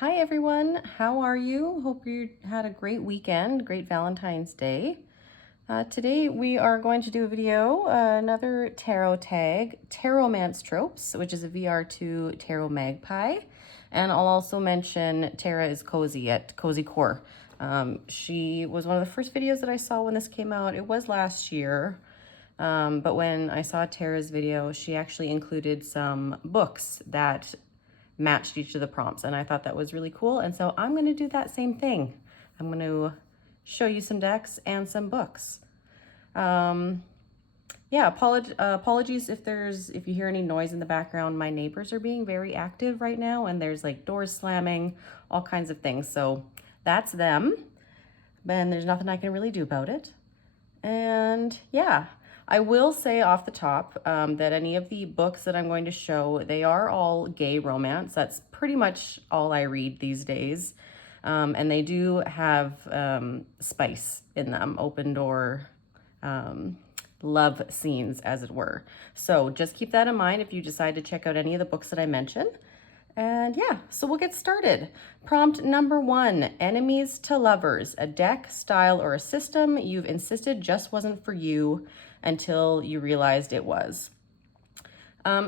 Hi everyone, how are you? Hope you had a great weekend, great Valentine's Day. Today we are going to do a video, another tarot tag, Tarotmance Tropes, which is a VR2 Tarot Magpie. And I'll also mention Tara is Cozy at Cozy Core. She was one of the first videos that I saw when this came out. It was last year. But when I saw Tara's video, she actually included some books that matched each of the prompts, and I thought that was really cool. And so I'm going to do that same thing. I'm going to show you some decks and some books. Yeah, apologies if you hear any noise in the background. My neighbors are being very active right now, and there's like doors slamming, all kinds of things. So that's them, and there's nothing I can really do about it. And yeah, I will say off the top that any of the books that I'm going to show, they are all gay romance. That's pretty much all I read these days. And they do have spice in them, open door love scenes, as it were. So just keep that in mind if you decide to check out any of the books that I mentioned. And yeah, so we'll get started. Prompt number 1, enemies to lovers, a deck, style, or a system you've insisted just wasn't for you until you realized it was.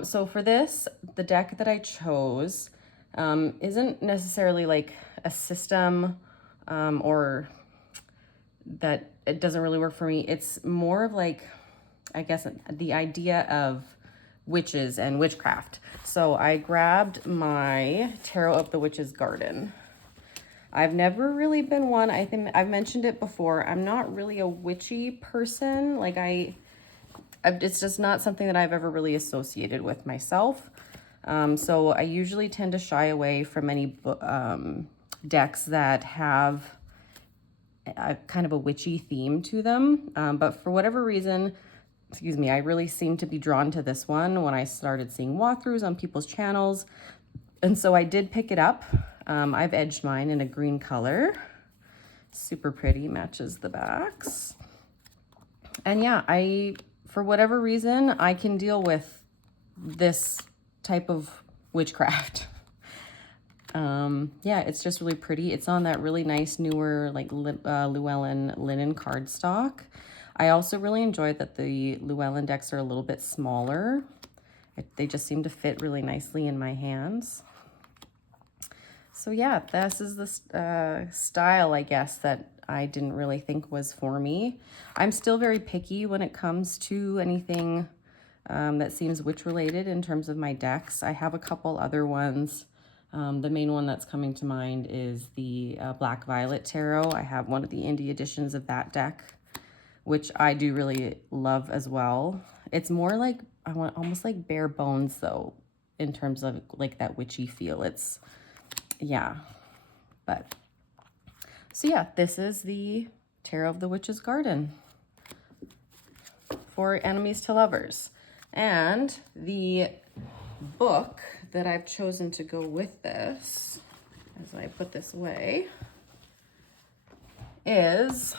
So for this, the deck that I chose isn't necessarily like a system or that it doesn't really work for me. It's more of like, I guess, the idea of witches and witchcraft. So I grabbed my Tarot of the Witch's Garden. I've never really been one. I think I've mentioned it before. I'm not really a witchy person. Like it's just not something that I've ever really associated with myself. So I usually tend to shy away from any decks that have a kind of a witchy theme to them. But for whatever reason, excuse me, I really seemed to be drawn to this one when I started seeing walkthroughs on people's channels. And so I did pick it up. I've edged mine in a green color. Super pretty, matches the backs. And yeah, for whatever reason, I can deal with this type of witchcraft. Yeah, it's just really pretty. It's on that really nice newer like Llewellyn linen cardstock. I also really enjoyed that the Llewellyn decks are a little bit smaller. They just seem to fit really nicely in my hands. So yeah, this is the style, I guess, that I didn't really think was for me. I'm still very picky when it comes to anything that seems witch related in terms of my decks. I have a couple other ones. The main one that's coming to mind is the Black Violet Tarot. I have one of the indie editions of that deck, which I do really love as well. It's more like, I want almost like bare bones though, in terms of like that witchy feel. It's, yeah, but, so yeah, this is the Tarot of the Witch's Garden for enemies to lovers. And the book that I've chosen to go with this, as I put this away, is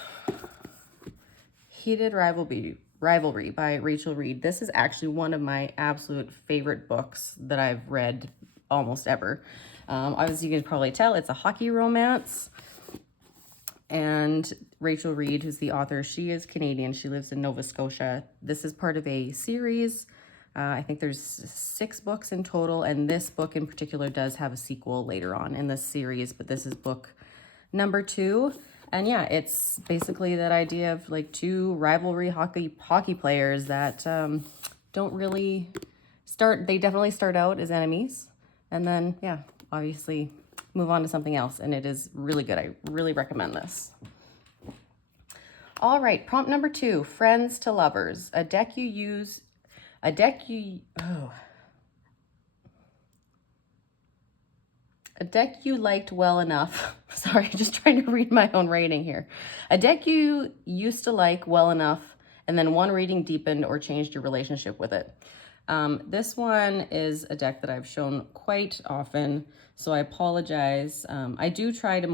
Heated Rivalry by Rachel Reed. This is actually one of my absolute favorite books that I've read almost ever. As you can probably tell, it's a hockey romance. And Rachel Reed, who's the author, she is Canadian. She lives in Nova Scotia. This is part of a series. I think there's 6 books in total, and this book in particular does have a sequel later on in this series, but this is book number 2. And yeah, it's basically that idea of like 2 rivalry hockey players that don't really they definitely start out as enemies, and then yeah, obviously move on to something else, and it is really good. I really recommend this. All right, prompt number 2, friends to lovers, a deck you liked well enough. Sorry, just trying to read my own writing here. A deck you used to like well enough, and then one reading deepened or changed your relationship with it. This one is a deck that I've shown quite often, so I apologize. I do try to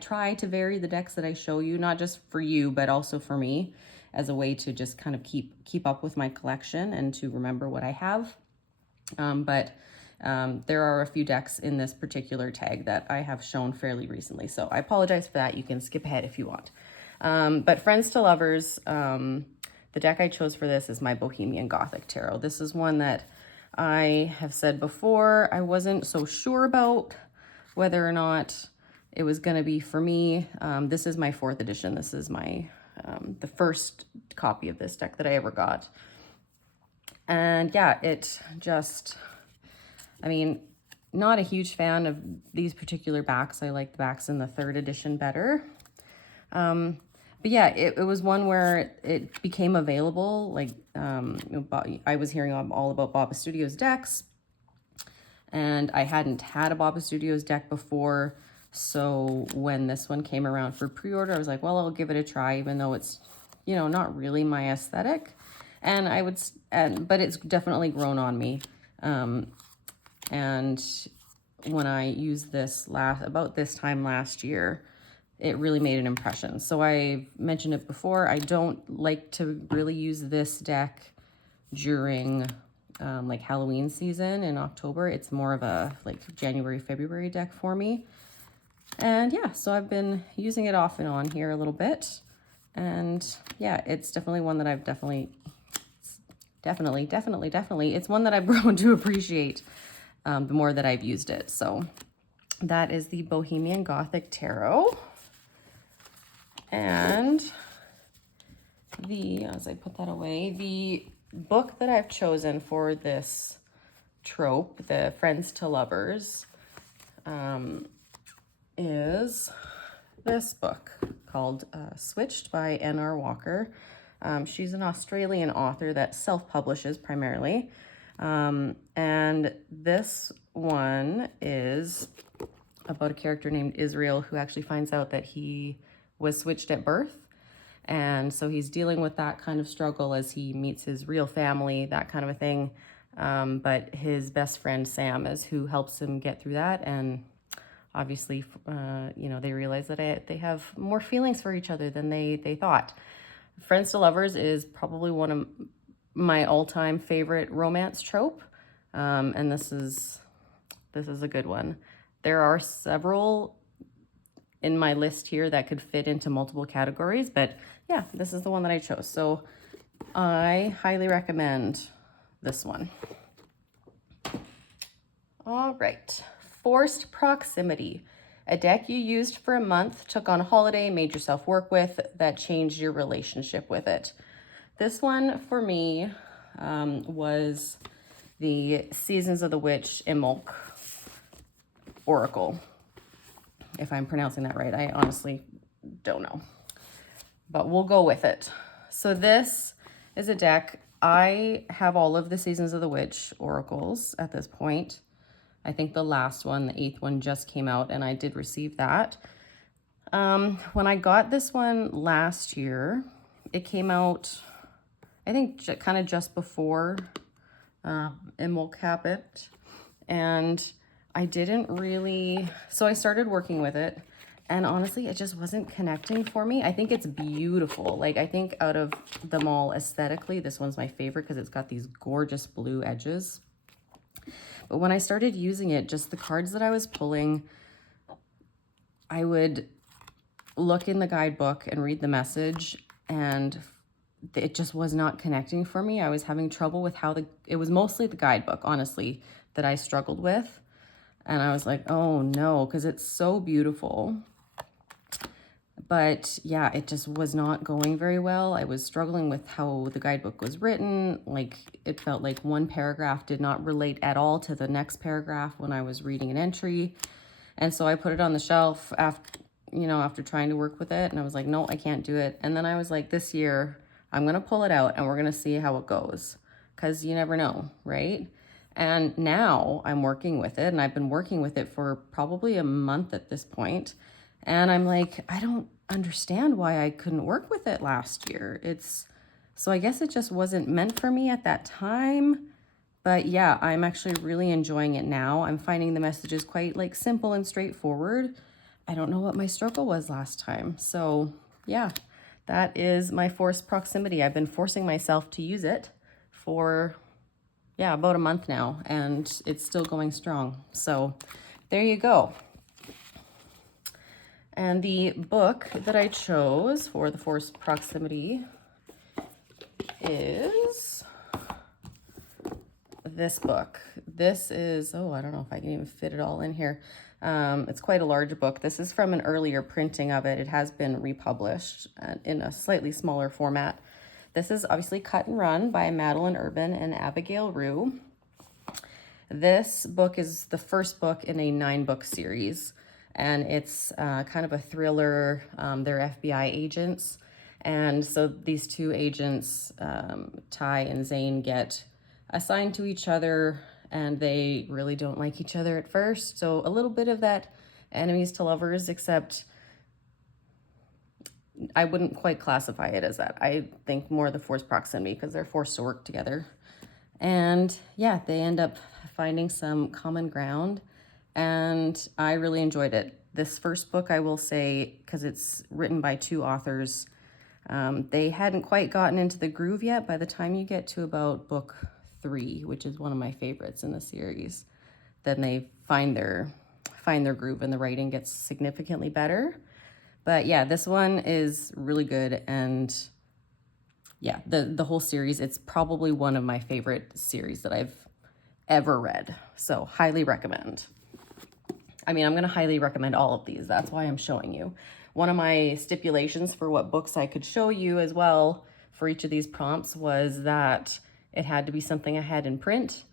try to vary the decks that I show you, not just for you, but also for me, as a way to just kind of keep up with my collection and to remember what I have. But There are a few decks in this particular tag that I have shown fairly recently, so I apologize for that. You can skip ahead if you want. But Friends to Lovers, the deck I chose for this is my Bohemian Gothic Tarot. This is one that I have said before I wasn't so sure about whether or not it was going to be for me. This is my 4th edition. This is my the first copy of this deck that I ever got. And yeah, it just, I mean, not a huge fan of these particular backs. I like the backs in the 3rd edition better. But yeah, it was one where it became available. Like, I was hearing all about Baba Studios decks, and I hadn't had a Baba Studios deck before. So when this one came around for pre-order, I was like, well, I'll give it a try, even though it's, you know, not really my aesthetic. And but it's definitely grown on me. And when I used this about this time last year, it really made an impression. So I mentioned it before, I don't like to really use this deck during like Halloween season in October. It's more of a like January, February deck for me. And yeah, so I've been using it off and on here a little bit. And yeah, it's definitely one that I've definitely, it's one that I've grown to appreciate the more that I've used it. So that is the Bohemian Gothic Tarot. And as I put that away, the book that I've chosen for this trope, the Friends to Lovers, is this book called Switched by N.R. Walker. She's an Australian author that self-publishes primarily. And this one is about a character named Israel who actually finds out that he was switched at birth. And so he's dealing with that kind of struggle as he meets his real family, that kind of a thing. But his best friend Sam is who helps him get through that. And obviously, you know, they realize that they have more feelings for each other than they thought. Friends to Lovers is probably one of my all-time favorite romance trope. And this is a good one. There are several in my list here that could fit into multiple categories, but yeah, this is the one that I chose. So I highly recommend this one. All right, Forced Proximity. A deck you used for a month, took on a holiday, made yourself work with, that changed your relationship with it. This one for me was the Seasons of the Witch Imbolc Oracle. If I'm pronouncing that right, I honestly don't know, but we'll go with it. So this is a deck. I have all of the Seasons of the Witch oracles at this point. I think the last one, the 8th one, just came out, and I did receive that. When I got this one last year, it came out, I think, kind of just before Imbolc happened, and I didn't really, so I started working with it, and honestly, it just wasn't connecting for me. I think it's beautiful. Like, I think out of them all aesthetically, this one's my favorite because it's got these gorgeous blue edges. But when I started using it, just the cards that I was pulling, I would look in the guidebook and read the message, and it just was not connecting for me. I was having trouble with how it was mostly the guidebook, honestly, that I struggled with. And I was like, oh no, because it's so beautiful. But yeah, it just was not going very well. I was struggling with how the guidebook was written. Like, it felt like one paragraph did not relate at all to the next paragraph when I was reading an entry. And so I put it on the shelf after trying to work with it. And I was like, no, I can't do it. And then I was like, this year, I'm going to pull it out and we're going to see how it goes. Because you never know, right? And now I'm working with it, and I've been working with it for probably a month at this point. And I'm like, I don't understand why I couldn't work with it last year. So I guess it just wasn't meant for me at that time. But yeah, I'm actually really enjoying it now. I'm finding the messages quite like simple and straightforward. I don't know what my struggle was last time. So yeah, that is my Forced Proximity. I've been forcing myself to use it for yeah, about a month now, and it's still going strong. So there you go. And the book that I chose for the forced proximity is this book. This is, oh, I don't know if I can even fit it all in here. It's quite a large book. This is from an earlier printing of it. It has been republished in a slightly smaller format. This is obviously Cut and Run by Madeline Urban and Abigail Rue. This book is the first book in a 9-book series, and it's kind of a thriller. They're FBI agents, and so these two agents, Ty and Zane, get assigned to each other, and they really don't like each other at first. So a little bit of that enemies to lovers, except I wouldn't quite classify it as that. I think more the forced proximity, because they're forced to work together. And yeah, they end up finding some common ground, and I really enjoyed it. This first book, I will say, because it's written by 2 authors, they hadn't quite gotten into the groove yet. By the time you get to about book 3, which is one of my favorites in the series, then they find their groove, and the writing gets significantly better. But yeah, this one is really good, and yeah, the whole series, it's probably one of my favorite series that I've ever read. So highly recommend. I mean, I'm going to highly recommend all of these. That's why I'm showing you. One of my stipulations for what books I could show you as well for each of these prompts was that it had to be something I had in print,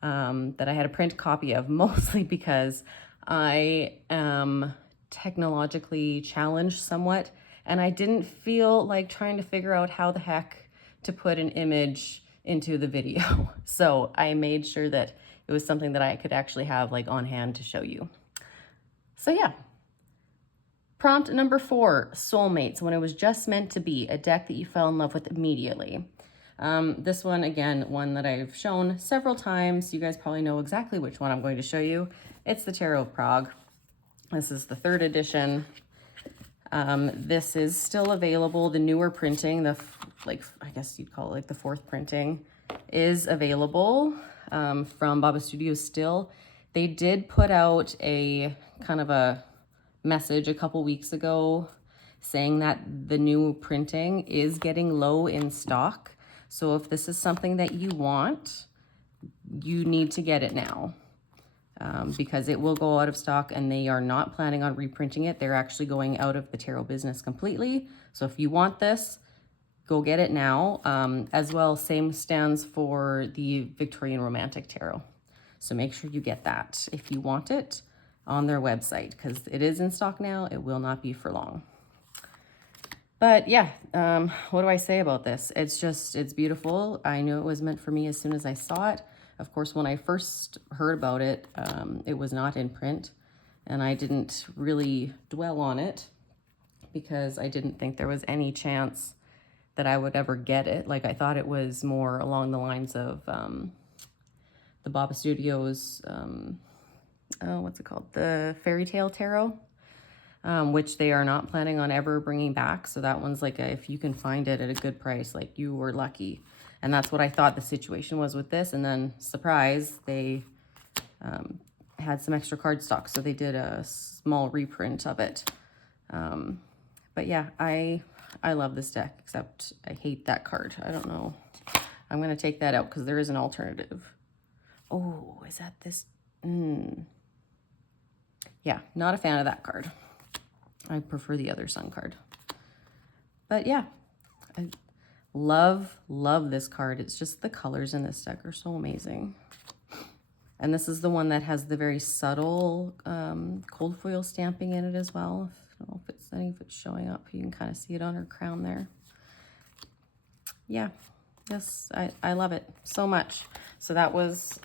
that I had a print copy of, mostly because I am technologically challenged somewhat, and I didn't feel like trying to figure out how the heck to put an image into the video. So I made sure that it was something that I could actually have like on hand to show you. So yeah. Prompt number 4, Soulmates, when it was just meant to be, a deck that you fell in love with immediately. This one, again, one that I've shown several times. You guys probably know exactly which one I'm going to show you. It's the Tarot of Prague. This is the 3rd edition. This is still available. The newer printing, I guess you'd call it like the 4th printing, is available from Baba Studios still. They did put out a kind of a message a couple weeks ago saying that the new printing is getting low in stock. So if this is something that you want, you need to get it now. Because it will go out of stock, and they are not planning on reprinting it. They're actually going out of the tarot business completely. So if you want this, go get it now. As well, same stands for the Victorian Romantic Tarot. So make sure you get that if you want it on their website, because it is in stock now. It will not be for long. But yeah, what do I say about this? It's beautiful. I knew it was meant for me as soon as I saw it. Of course, when I first heard about it, it was not in print, and I didn't really dwell on it because I didn't think there was any chance that I would ever get it. Like, I thought it was more along the lines of the Baba Studios, what's it called? The Fairy Tale Tarot, which they are not planning on ever bringing back. So that one's like, if you can find it at a good price, like, you were lucky. And that's what I thought the situation was with this. And then, surprise, they had some extra card stock, so they did a small reprint of it. But yeah, I love this deck, except I hate that card. I don't know. I'm going to take that out because there is an alternative. Oh, is that this? Yeah, not a fan of that card. I prefer the other Sun card. But yeah, I love this card. It's just the colors in this deck are so amazing. And this is the one that has the very subtle cold foil stamping in it as well. I don't know if it's showing up. You can kind of see it on her crown there. Yeah, yes, I love it so much. So that was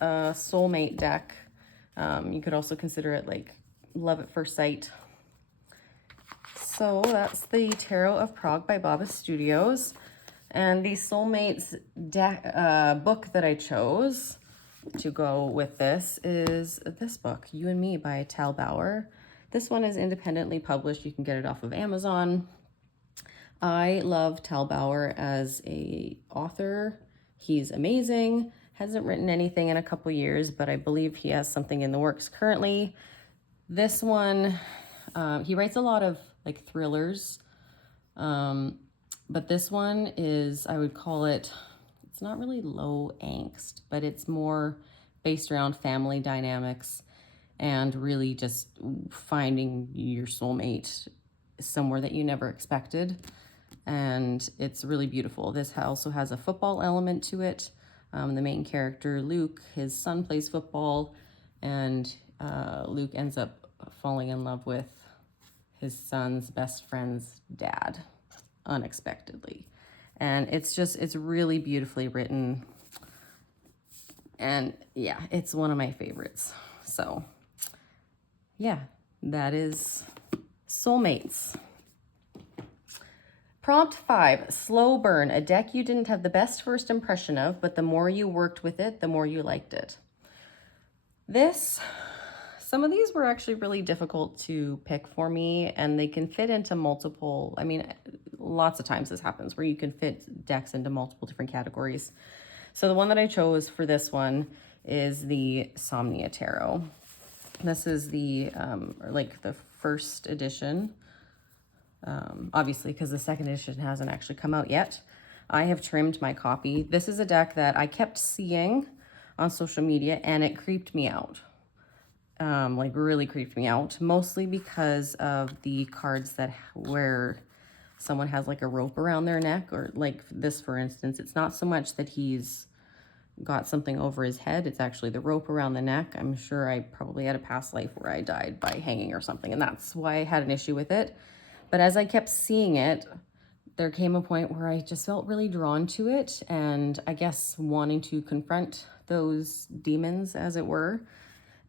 a Soulmate deck. You could also consider it like love at first sight. So that's the Tarot of Prague by Baba Studios. And the Soulmates book that I chose to go with this is this book, You and Me by Tal Bauer. This one is independently published. You can get it off of Amazon. I love Tal Bauer as a author. He's amazing. Hasn't written anything in a couple years, but I believe he has something in the works currently. This one, he writes a lot of like thrillers, but this one is, I would call it, it's not really low angst, but it's more based around family dynamics and really just finding your soulmate somewhere that you never expected. And it's really beautiful. This also has a football element to it. The main character, Luke, his son plays football, and Luke ends up falling in love with his son's best friend's dad unexpectedly. And it's really beautifully written. And yeah, it's one of my favorites. So yeah, that is Soulmates. Prompt 5, slow burn, a deck you didn't have the best first impression of, but the more you worked with it, the more you liked it. Some of these were actually really difficult to pick for me, and they can fit into multiple, I mean, lots of times this happens where you can fit decks into multiple different categories. So the one that I chose for this one is the Somnia Tarot. This is the, like the first edition. Obviously, because the second edition hasn't actually come out yet. I have trimmed my copy. This is a deck that I kept seeing on social media, and it creeped me out. Like really creeped me out, mostly because of the cards where someone has like a rope around their neck, or like this, for instance. It's not so much that he's got something over his head, it's actually the rope around the neck. I'm sure I probably had a past life where I died by hanging or something, and that's why I had an issue with it. But as I kept seeing it, there came a point where I just felt really drawn to it, and I guess wanting to confront those demons, as it were.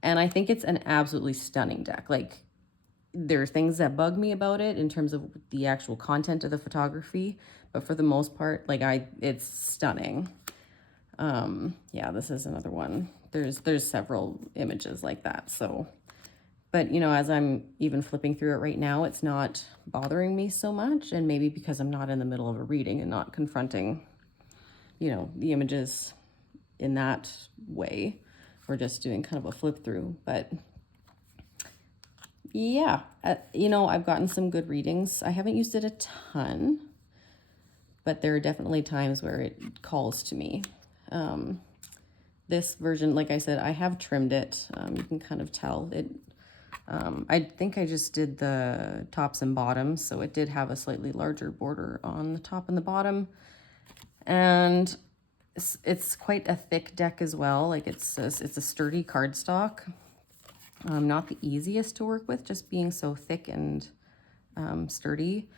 And I think it's an absolutely stunning deck. Like, there are things that bug me about it in terms of the actual content of the photography, but for the most part, like, it's stunning. Yeah, this is another one. There's several images like that. So, but you know, as I'm even flipping through it right now, it's not bothering me so much, and maybe because I'm not in the middle of a reading and not confronting, you know, the images in that way. We're just doing kind of a flip through. But yeah, you know, I've gotten some good readings. I haven't used it a ton, but there are definitely times where it calls to me. This version, like I said, I have trimmed it. You can kind of tell it. I think I just did the tops and bottoms, so it did have a slightly larger border on the top and the bottom. And it's quite a thick deck as well. Like, it's a sturdy cardstock. Not the easiest to work with, just being so thick and sturdy.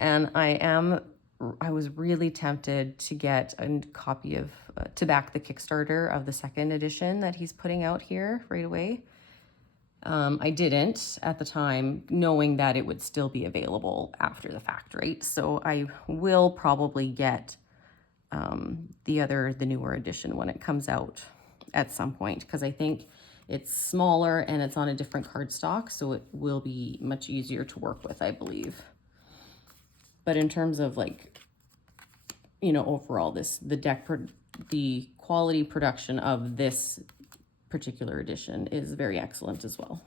And I was really tempted to get a copy of, to back the Kickstarter of the second edition that he's putting out here right away. I didn't at the time, knowing that it would still be available after the fact, right? So I will probably get the newer edition when it comes out at some point, because I think it's smaller and it's on a different cardstock, so it will be much easier to work with, I believe. But in terms of, like, you know, overall, the quality production of this particular edition is very excellent as well.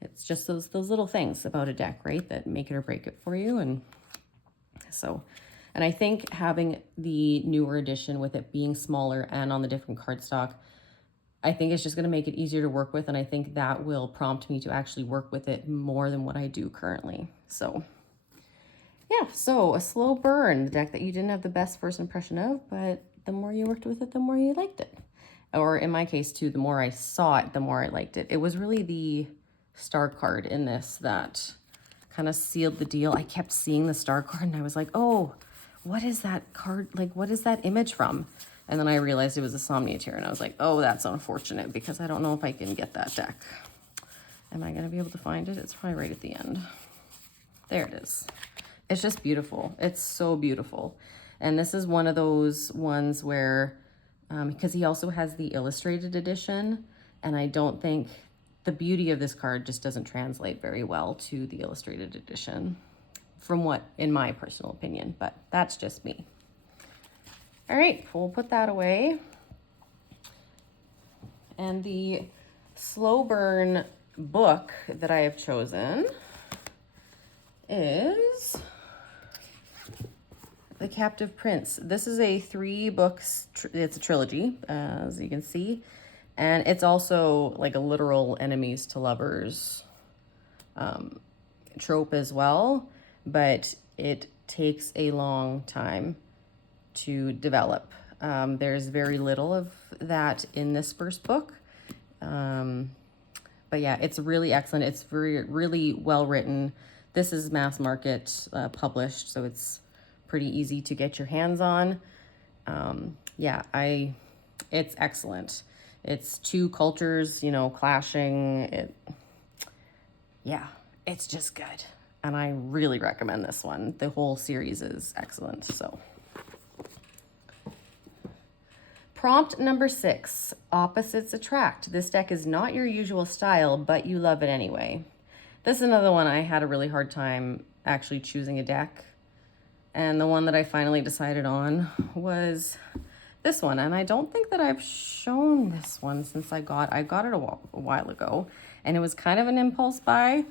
It's just those little things about a deck, right, that make it or break it for you. And so, and I think having the newer edition with it being smaller and on the different cardstock, I think it's just going to make it easier to work with, and I think that will prompt me to actually work with it more than what I do currently. So yeah, so a slow burn, the deck that you didn't have the best first impression of, but the more you worked with it, the more you liked it. Or in my case too, the more I saw it, the more I liked it. It was really the star card in this that kind of sealed the deal. I kept seeing the star card and I was like, oh, what is that card? Like, what is that image from? And then I realized it was a Somnia Tarot, and I was like, oh, that's unfortunate, because I don't know if I can get that deck. Am I going to be able to find it? It's probably right at the end. There it is. It's just beautiful. It's so beautiful. And this is one of those ones where, because he also has the illustrated edition, and I don't think the beauty of this card just doesn't translate very well to the illustrated edition, from what, in my personal opinion, but that's just me. All right, we'll put that away. And the slow burn book that I have chosen is The Captive Prince. This is a 3 books, it's a trilogy, as you can see. And it's also like a literal enemies to lovers trope as well, but it takes a long time to develop. There's very little of that in this first book. But yeah, it's really excellent. It's really well written. This is mass market published, so it's pretty easy to get your hands on. Yeah, it's excellent. It's 2 cultures, you know, clashing. Yeah, it's just good. And I really recommend this one. The whole series is excellent, so. Prompt number 6, opposites attract. This deck is not your usual style, but you love it anyway. This is another one I had a really hard time actually choosing a deck. And the one that I finally decided on was this one. And I don't think that I've shown this one since I got it a while ago. And it was kind of an impulse buy.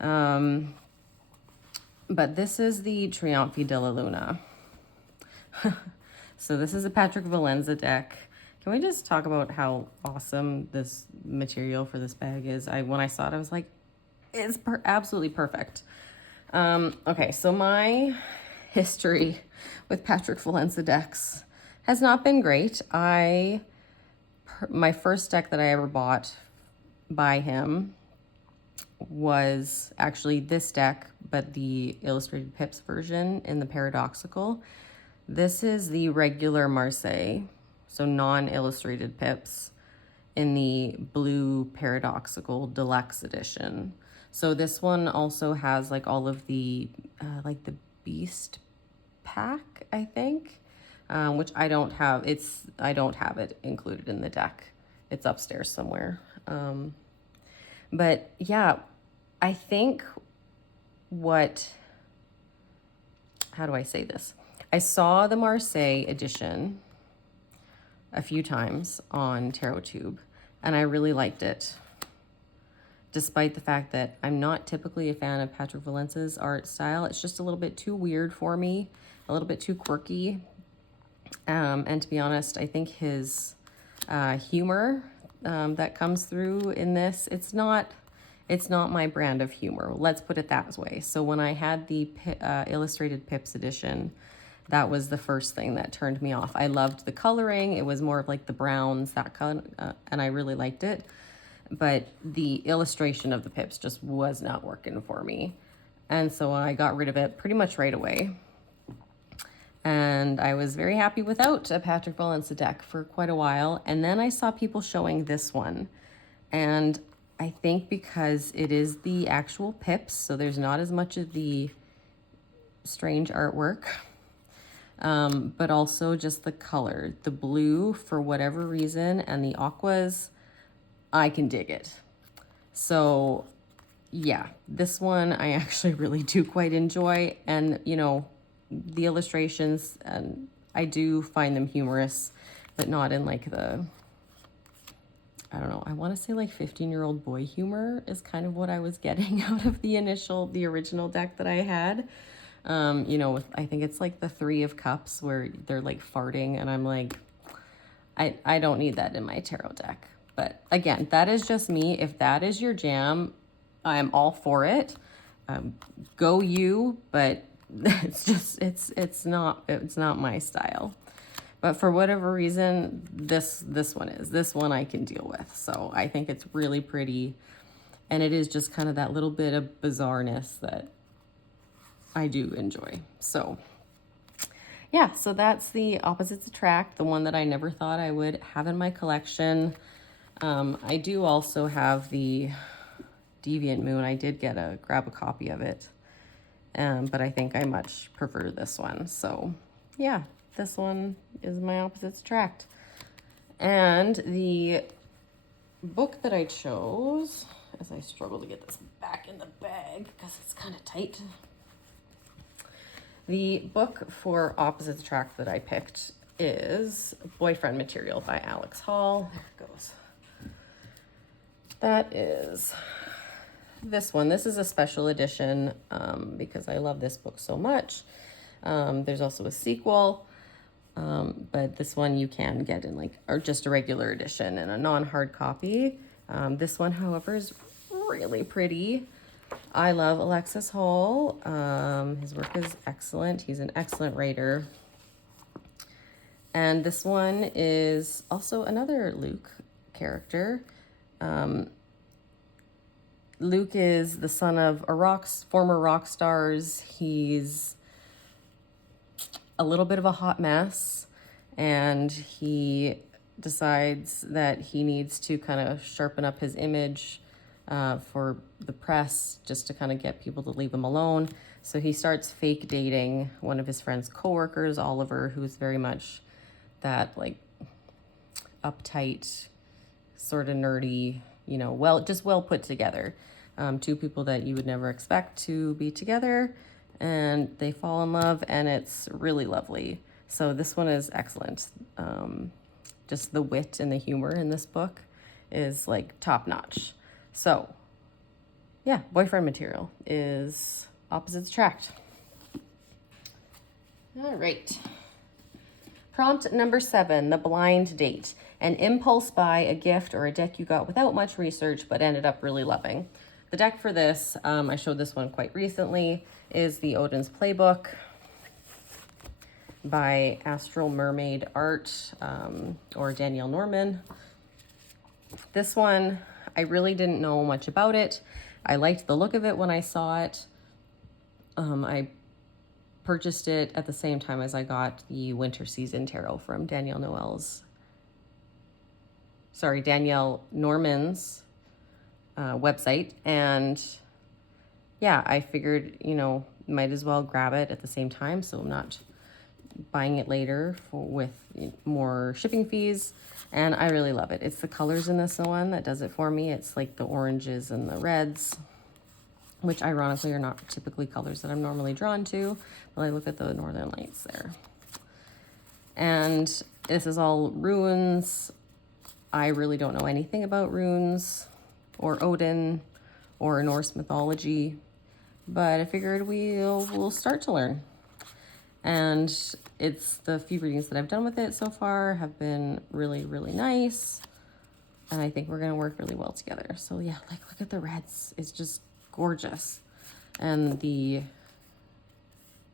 But this is the Trionfi della Luna. So this is a Patrick Valenza deck. Can we just talk about how awesome this material for this bag is? When I saw it, I was like, it's absolutely perfect. Okay, so my history with Patrick Valenza decks has not been great. My first deck that I ever bought by him was actually this deck, but the Illustrated Pips version in the Paradoxical. This is the regular Marseille, so non-illustrated pips in the blue Paradoxical Deluxe edition. So this one also has like all of the, like the Beast pack, I think, which I don't have. I don't have it included in the deck. It's upstairs somewhere. But yeah, I think how do I say this? I saw the Marseille edition a few times on TarotTube, and I really liked it, despite the fact that I'm not typically a fan of Patrick Valenza's art style. It's just a little bit too weird for me, a little bit too quirky. And to be honest, I think his humor that comes through in this, it's not my brand of humor. Let's put it that way. So when I had the Illustrated Pips edition, that was the first thing that turned me off. I loved the coloring. It was more of like the browns, that kind, and I really liked it. But the illustration of the pips just was not working for me. And so I got rid of it pretty much right away. And I was very happy without a Patrick Valenza deck for quite a while. And then I saw people showing this one. And I think because it is the actual pips, so there's not as much of the strange artwork, but also just the color. The blue, for whatever reason, and the aquas, I can dig it. So yeah, this one I actually really do quite enjoy. And, you know, the illustrations, and I do find them humorous, but not in like the, I don't know, I want to say like 15-year-old boy humor is kind of what I was getting out of the original deck that I had. You know, I think it's like the 3 of Cups where they're like farting, and I'm like, I don't need that in my tarot deck. But again, that is just me. If that is your jam, I'm all for it. Go you, but it's just, it's not my style. But for whatever reason, this one I can deal with. So I think it's really pretty. And it is just kind of that little bit of bizarreness that I do enjoy. So yeah, so that's the Opposites Attract, the one that I never thought I would have in my collection. I do also have the Deviant Moon. I did grab a copy of it, but I think I much prefer this one. So yeah, this one is my Opposites Attract. And the book that I chose, as I struggle to get this back in the bag because it's kind of tight. The book for Opposites Attract that I picked is Boyfriend Material by Alex Hall. There it goes. That is this one. This is a special edition because I love this book so much. There's also a sequel, but this one you can get in like, or just a regular edition and a non-hard copy. This one, however, is really pretty. I love Alexis Hall. His work is excellent. He's an excellent writer. And this one is also another Luke character. Luke is the son of former rock stars. He's a little bit of a hot mess, and he decides that he needs to kind of sharpen up his image for the press, just to kind of get people to leave him alone. So he starts fake dating one of his friend's coworkers, Oliver, who's very much that like uptight, sort of nerdy, you know, just well put together. Two people that you would never expect to be together, and they fall in love, and it's really lovely. So this one is excellent. Just the wit and the humor in this book is like top notch. So yeah, boyfriend material is opposites attract. All right. Prompt number 7, the blind date. An impulse buy, a gift, or a deck you got without much research but ended up really loving. The deck for this, I showed this one quite recently, is the Odin's Playbook by Astral Mermaid Art, or Danielle Norman. This one, I really didn't know much about it. I liked the look of it when I saw it. I purchased it at the same time as I got the Winter Season Tarot from Danielle Norman's website. And yeah, I figured, you know, might as well grab it at the same time, so I'm not buying it later with more shipping fees. And I really love it. It's the colors in this one that does it for me. It's like the oranges and the reds, which ironically are not typically colors that I'm normally drawn to, but I look at the Northern Lights there. And this is all runes. I really don't know anything about runes or Odin or Norse mythology, but I figured we'll start to learn. And it's the few readings that I've done with it so far have been really, really nice. And I think we're gonna work really well together. So yeah, like look at the reds. It's just gorgeous. And the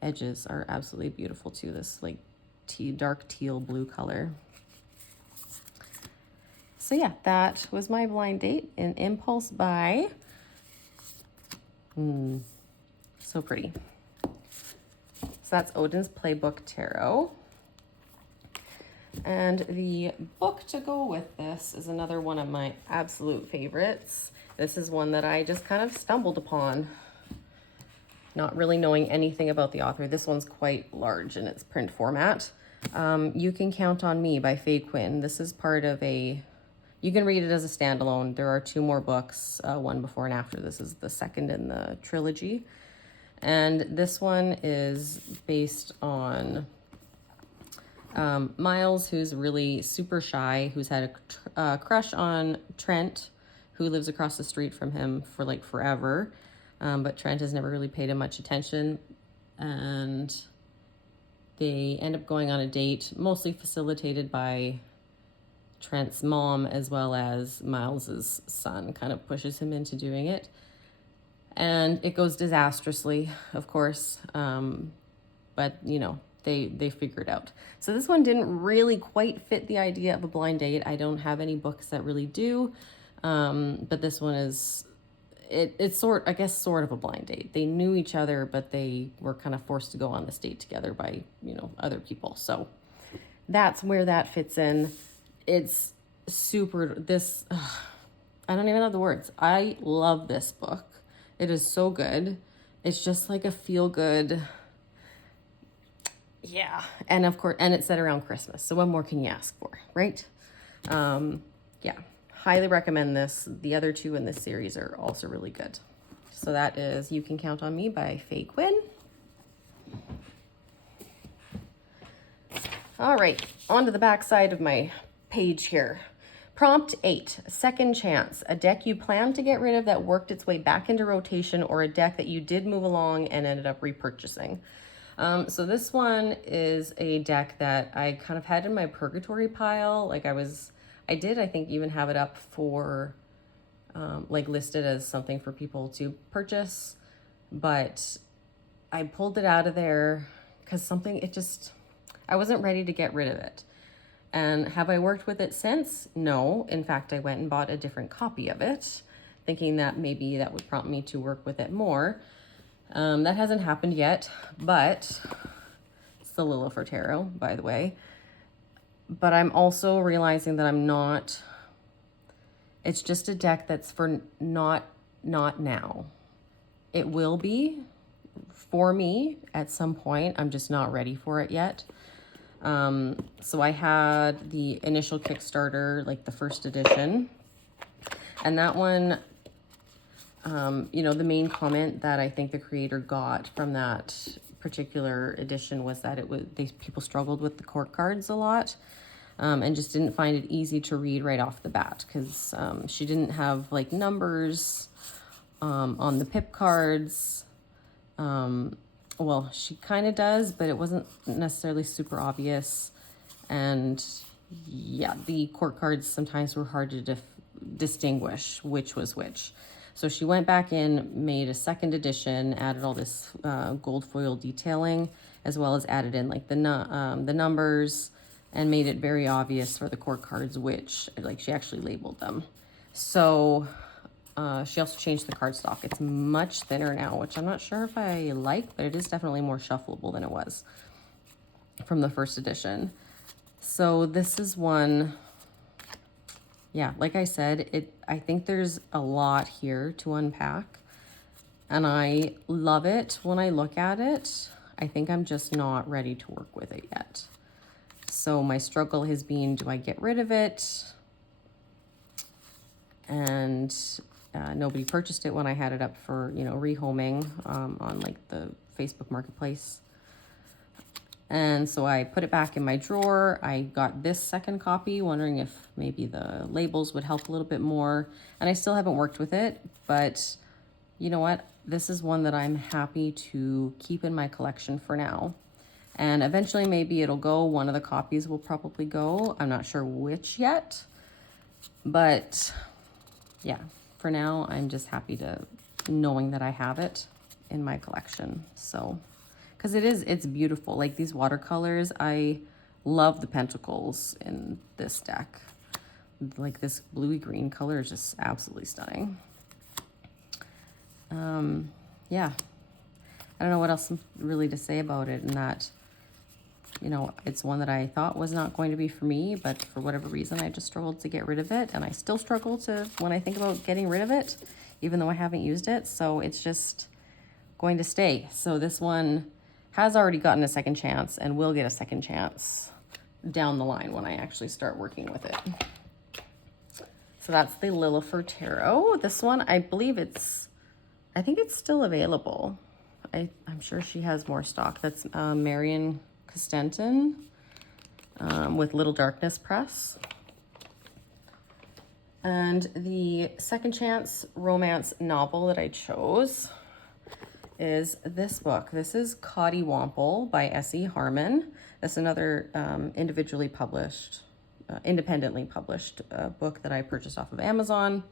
edges are absolutely beautiful too. This like dark teal blue color. So yeah, that was my blind date, an impulse buy. So pretty. So that's Odin's Playbook Tarot. And the book to go with this is another one of my absolute favorites. This is one that I just kind of stumbled upon, not really knowing anything about the author. This one's quite large in its print format. You Can Count on Me by Faye Quinn. This is part of you can read it as a standalone. There are 2 more books, one before and after. This is the second in the trilogy. And this one is based on Miles, who's really super shy, who's had a crush on Trent, who lives across the street from him for like forever. But Trent has never really paid him much attention. And they end up going on a date, mostly facilitated by Trent's mom, as well as Miles's son kind of pushes him into doing it. And it goes disastrously, of course. But, you know, they figure it out. So this one didn't really quite fit the idea of a blind date. I don't have any books that really do. But this one is, it's sort of a blind date. They knew each other, but they were kind of forced to go on this date together by, you know, other people. So that's where that fits in. It's super, I don't even have the words. I love this book. It is so good. It's just like a feel-good, yeah. And of course, and it's set around Christmas. So what more can you ask for, right? Yeah, highly recommend this. The other 2 in this series are also really good. So that is You Can Count on Me by Faye Quinn. All right, on to the back side of my page here. Prompt 8, second chance. A deck you planned to get rid of that worked its way back into rotation, or a deck that you did move along and ended up repurchasing. So this one is a deck that I kind of had in my purgatory pile. Like I did, I think, even have it up for, like listed as something for people to purchase, but I pulled it out of there because I wasn't ready to get rid of it. And have I worked with it since? No. In fact, I went and bought a different copy of it, thinking that maybe that would prompt me to work with it more. That hasn't happened yet, but it's the Lilith Tarot, by the way. But I'm also realizing that it's just a deck that's for not now. It will be for me at some point. I'm just not ready for it yet. So I had the initial Kickstarter, like the first edition, and that one, the main comment that I think the creator got from that particular edition was that people struggled with the court cards a lot, and just didn't find it easy to read right off the bat because she didn't have like numbers on the pip cards. Well, she kind of does, but it wasn't necessarily super obvious. And yeah, the court cards sometimes were hard to distinguish which was which. So she went back in, made a second edition, added all this gold foil detailing, as well as added in like the numbers, and made it very obvious for the court cards which, like she actually labeled them. So she also changed the cardstock. It's much thinner now, which I'm not sure if I like, but it is definitely more shuffleable than it was from the first edition. So this is one, yeah, like I said, I think there's a lot here to unpack, and I love it when I look at it. I think I'm just not ready to work with it yet. So my struggle has been, do I get rid of it? And nobody purchased it when I had it up for, rehoming on like the Facebook Marketplace. And so I put it back in my drawer. I got this second copy, wondering if maybe the labels would help a little bit more. And I still haven't worked with it, but you know what? This is one that I'm happy to keep in my collection for now. And eventually maybe it'll go. One of the copies will probably go. I'm not sure which yet, but yeah, for now, I'm just happy knowing that I have it in my collection. So, because it's beautiful. Like these watercolors, I love the pentacles in this deck. Like this bluey green color is just absolutely stunning. Yeah, I don't know what else really to say about it, and that, it's one that I thought was not going to be for me, but for whatever reason, I just struggled to get rid of it. And I still struggle when I think about getting rid of it, even though I haven't used it. So it's just going to stay. So this one has already gotten a second chance and will get a second chance down the line when I actually start working with it. So that's the Lilith Tarot. This one, I think it's still available. I'm sure she has more stock. That's Marion Costentin with Little Darkness Press. And the second chance romance novel that I chose is this book. This is Cottywomple by S.E. Harmon. That's another independently published book that I purchased off of Amazon.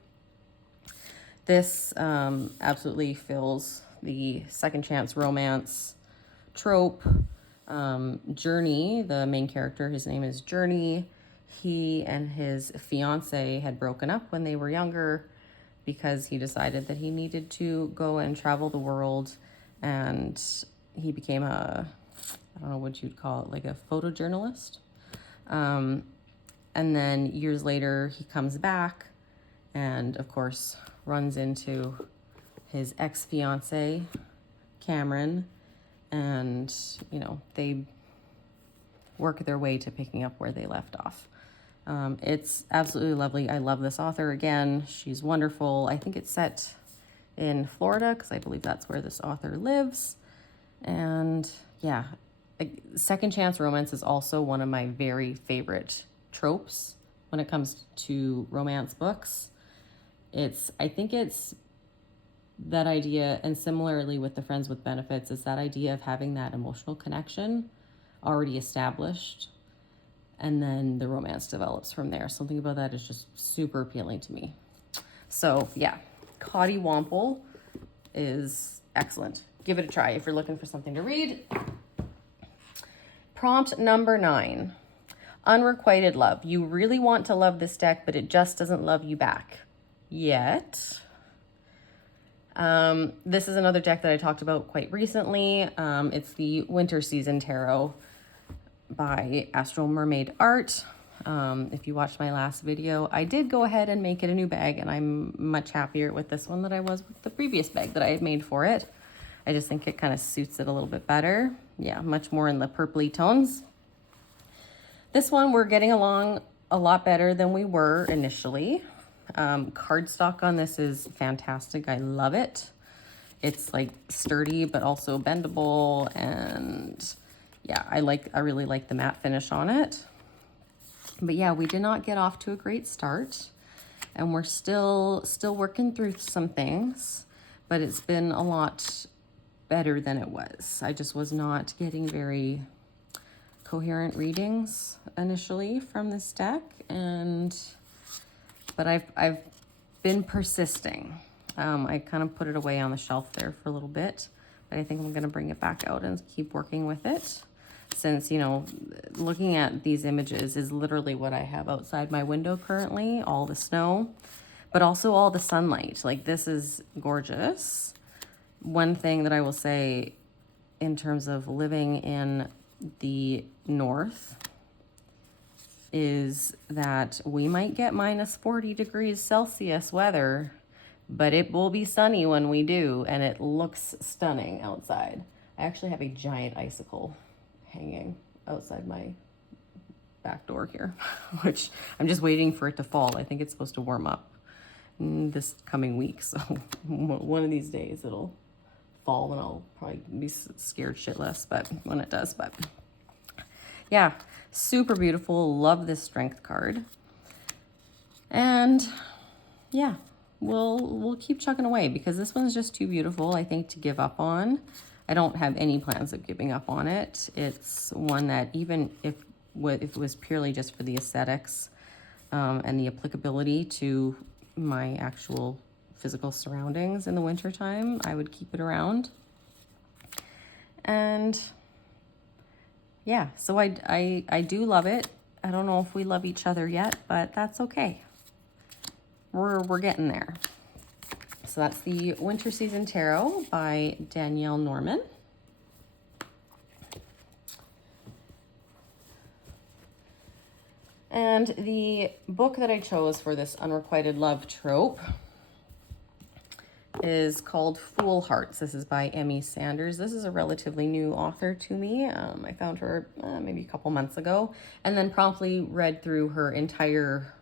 This absolutely fills the second chance romance trope. Journey, the main character, his name is Journey. He and his fiance had broken up when they were younger because he decided that he needed to go and travel the world, and he became I don't know what you'd call it, like a photojournalist. And then years later, he comes back and, of course, runs into his ex-fiance, Cameron, and, they work their way to picking up where they left off. It's absolutely lovely. I love this author again. She's wonderful. I think it's set in Florida because I believe that's where this author lives. And yeah, second chance romance is also one of my very favorite tropes when it comes to romance books. I think it's that idea, and similarly with the friends with benefits, is that idea of having that emotional connection already established, and then the romance develops from there. Something about that is just super appealing to me. So yeah, Coddy Womple is excellent. Give it a try if you're looking for something to read. Prompt number 9. Unrequited love. You really want to love this deck, but it just doesn't love you back yet. This is another deck that I talked about quite recently. It's the Winter Season Tarot by Astral Mermaid Art. If you watched my last video, I did go ahead and make it a new bag, and I'm much happier with this one than I was with the previous bag that I had made for it. I just think it kind of suits it a little bit better. Yeah, much more in the purpley tones. This one, we're getting along a lot better than we were initially. Cardstock on this is fantastic. I love it. It's like sturdy, but also bendable. And yeah, I really like the matte finish on it. But yeah, we did not get off to a great start, and we're still working through some things, but it's been a lot better than it was. I just was not getting very coherent readings initially from this deck, but I've been persisting. I kind of put it away on the shelf there for a little bit, but I think I'm gonna bring it back out and keep working with it, since, you know, looking at these images is literally what I have outside my window currently, all the snow, but also all the sunlight. Like, this is gorgeous. One thing that I will say in terms of living in the north is that we might get minus 40 degrees Celsius weather, but it will be sunny when we do, and it looks stunning outside. I actually have a giant icicle hanging outside my back door here, which I'm just waiting for it to fall. I think it's supposed to warm up this coming week, so one of these days it'll fall and I'll probably be scared shitless, but when it does. But yeah, super beautiful. Love this strength card. And yeah, we'll keep chugging away, because this one's just too beautiful, I think, to give up on. I don't have any plans of giving up on it. It's one that, even if it was purely just for the aesthetics and the applicability to my actual physical surroundings in the wintertime, I would keep it around. And yeah, so I do love it. I don't know if we love each other yet, but that's okay. We're getting there. So that's the Winter Season Tarot by Danielle Norman. And the book that I chose for this unrequited love trope is called Fool Hearts. This is by Emmy Sanders. This is a relatively new author to me. I found her maybe a couple months ago, and then promptly read through her entire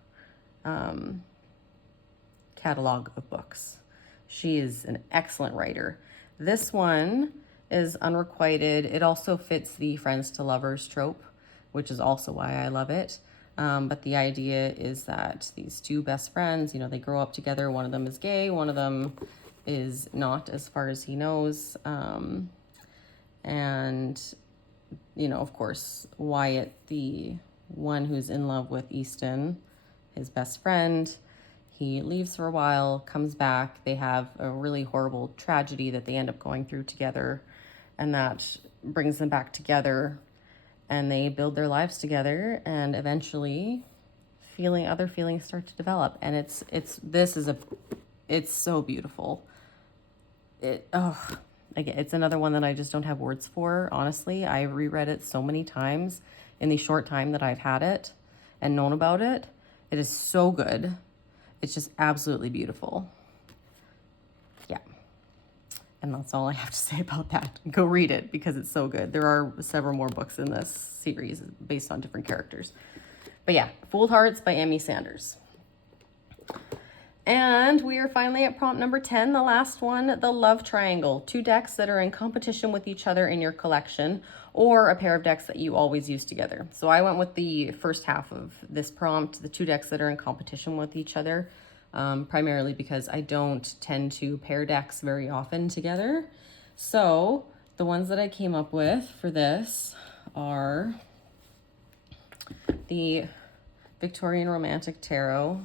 catalog of books. She is an excellent writer. This one is unrequited. It also fits the friends to lovers trope, which is also why I love it. But the idea is that these two best friends, you know, they grow up together. One of them is gay, one of them is not, as far as he knows. And, you know, of course, Wyatt, the one who's in love with Easton, his best friend, he leaves for a while, comes back. They have a really horrible tragedy that they end up going through together, and that brings them back together, and they build their lives together, and eventually other feelings start to develop. And it's so beautiful. Again, it's another one that I just don't have words for, honestly. I reread it so many times in the short time that I've had it and known about it. It is so good. It's just absolutely beautiful. Yeah. And that's all I have to say about that. Go read it, because it's so good. There are several more books in this series based on different characters. But yeah, Fooled Hearts by Emmy Sanders. And we are finally at prompt number 10, the last one, the love triangle. 2 decks that are in competition with each other in your collection, or a pair of decks that you always use together. So I went with the first half of this prompt, the 2 decks that are in competition with each other, primarily because I don't tend to pair decks very often together. So the ones that I came up with for this are the Victorian Romantic Tarot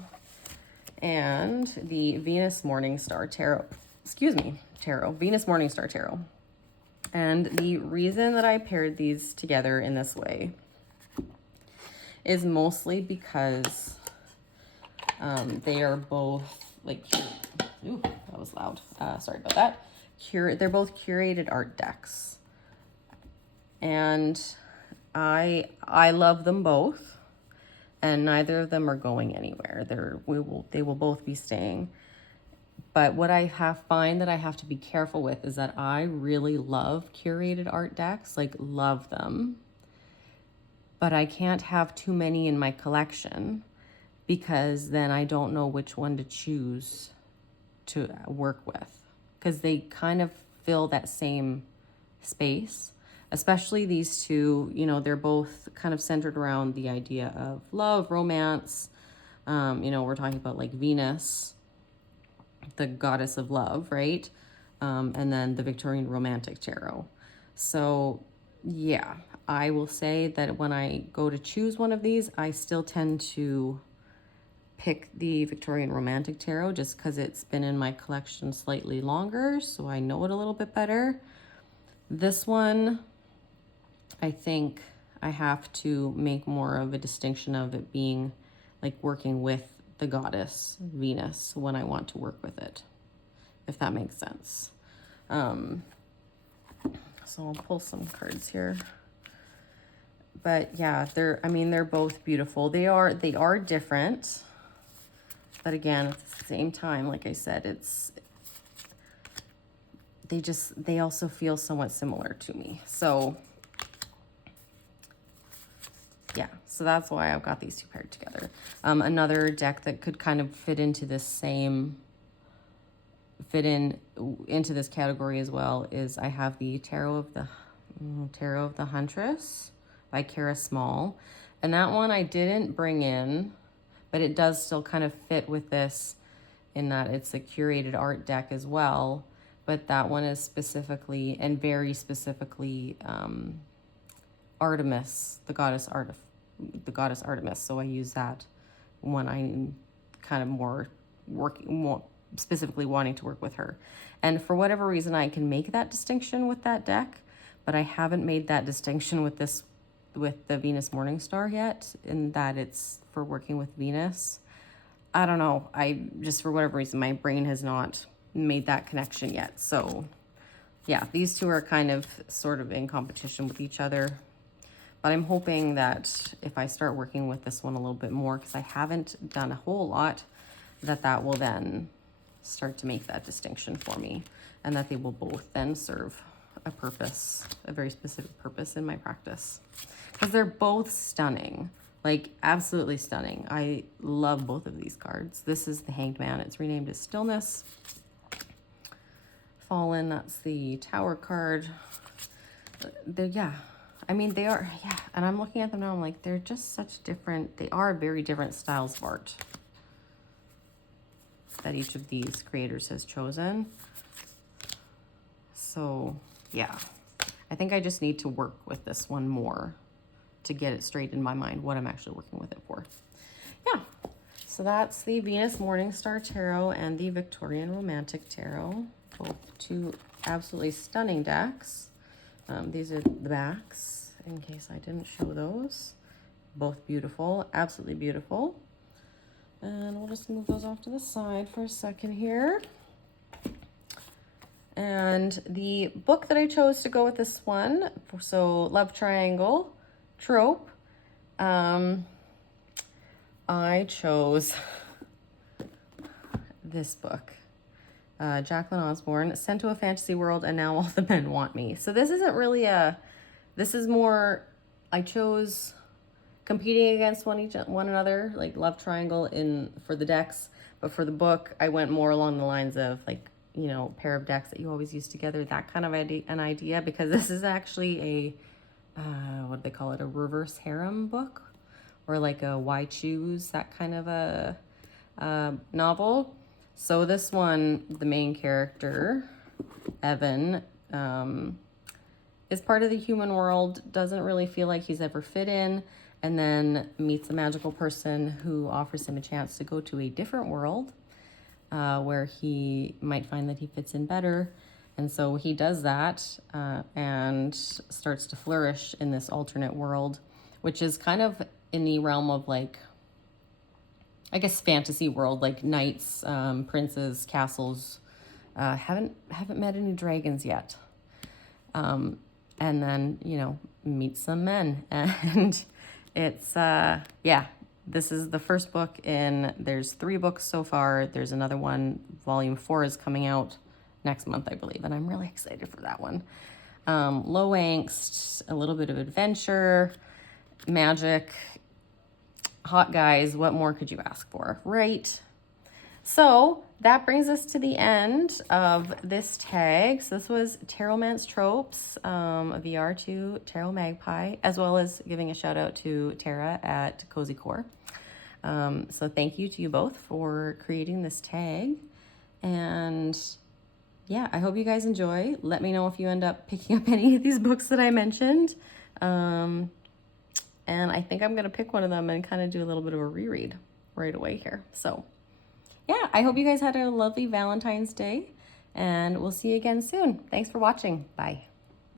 and the Venus Morningstar Tarot. Venus Morningstar Tarot. And the reason that I paired these together in this way is mostly because they are both like, ooh, that was loud. Sorry about that. They're both curated art decks. And I love them both. And neither of them are going anywhere. They will both be staying. But what I find that I have to be careful with is that I really love curated art decks, like love them. But I can't have too many in my collection because then I don't know which one to choose to work with, because they kind of fill that same space. Especially these two, you know, they're both kind of centered around the idea of love, romance. You know, we're talking about like Venus, the goddess of love, right? And then the Victorian Romantic Tarot. So yeah, I will say that when I go to choose one of these, I still tend to pick the Victorian Romantic Tarot just because it's been in my collection slightly longer, so I know it a little bit better. This one, I think I have to make more of a distinction of it being like working with the goddess Venus when I want to work with it, if that makes sense. So I'll pull some cards here. But yeah, they're both beautiful. They are different. But again, at the same time, like I said, they also feel somewhat similar to me. So yeah, so that's why I've got these two paired together. Another deck that could kind of fit into this category as well is I have the Tarot of the Huntress by Kara Small. And that one I didn't bring in, but it does still kind of fit with this in that it's a curated art deck as well. But that one is specifically and very specifically Artemis, the goddess Artemis. So I use that when I'm kind of more specifically wanting to work with her. And for whatever reason, I can make that distinction with that deck, but I haven't made that distinction with the Venus Morningstar yet, in that it's for working with Venus. I don't know. I just, for whatever reason, my brain has not made that connection yet. So yeah, these two are kind of sort of in competition with each other. But I'm hoping that if I start working with this one a little bit more, because I haven't done a whole lot, that will then start to make that distinction for me, and that they will both then serve a purpose, a very specific purpose in my practice. Because they're both stunning, like absolutely stunning. I love both of these cards. This is the Hanged Man. It's renamed as Stillness. Fallen, that's the Tower card. Yeah. I mean, they are, yeah, and I'm looking at them now, I'm like, they're just such different, they are very different styles of art that each of these creators has chosen. So, yeah, I think I just need to work with this one more to get it straight in my mind what I'm actually working with it for. Yeah, so that's the Venus Morningstar Tarot and the Victorian Romantic Tarot, both two absolutely stunning decks. These are the backs, in case I didn't show those. Both beautiful, absolutely beautiful. And we'll just move those off to the side for a second here. And the book that I chose to go with this one, so Love Triangle Trope, I chose this book. Jacqueline Osborne, Sent to a Fantasy World and Now All the Men Want Me. So this isn't really this is more, I chose competing against one another, like Love Triangle for the decks, But for the book, I went more along the lines of like, you know, pair of decks that you always use together, that kind of an idea, because this is actually a, what do they call it? A reverse harem book, or like a why choose, that kind of a novel. So this one, the main character, Evan, is part of the human world, doesn't really feel like he's ever fit in, and then meets a magical person who offers him a chance to go to a different world where he might find that he fits in better. And so he does that and starts to flourish in this alternate world, which is kind of in the realm of like, I guess, fantasy world, like knights, princes, castles. Haven't met any dragons yet. And then, you know, meet some men. And it's, yeah, this is the first book in, there's 3 books so far. There's another one, volume 4 is coming out next month, I believe. And I'm really excited for that one. Low angst, a little bit of adventure, magic, hot guys. What more could you ask for, right? So that brings us to the end of this tag. So this was Tarotmance Tropes, a VR to Tarot Magpie, as well as giving a shout out to Tara at Cozy Core. So thank you to you both for creating this tag. And yeah, I hope you guys enjoy. Let me know if you end up picking up any of these books that I mentioned. And I think I'm going to pick one of them and kind of do a little bit of a reread right away here. So yeah, I hope you guys had a lovely Valentine's Day, and we'll see you again soon. Thanks for watching. Bye.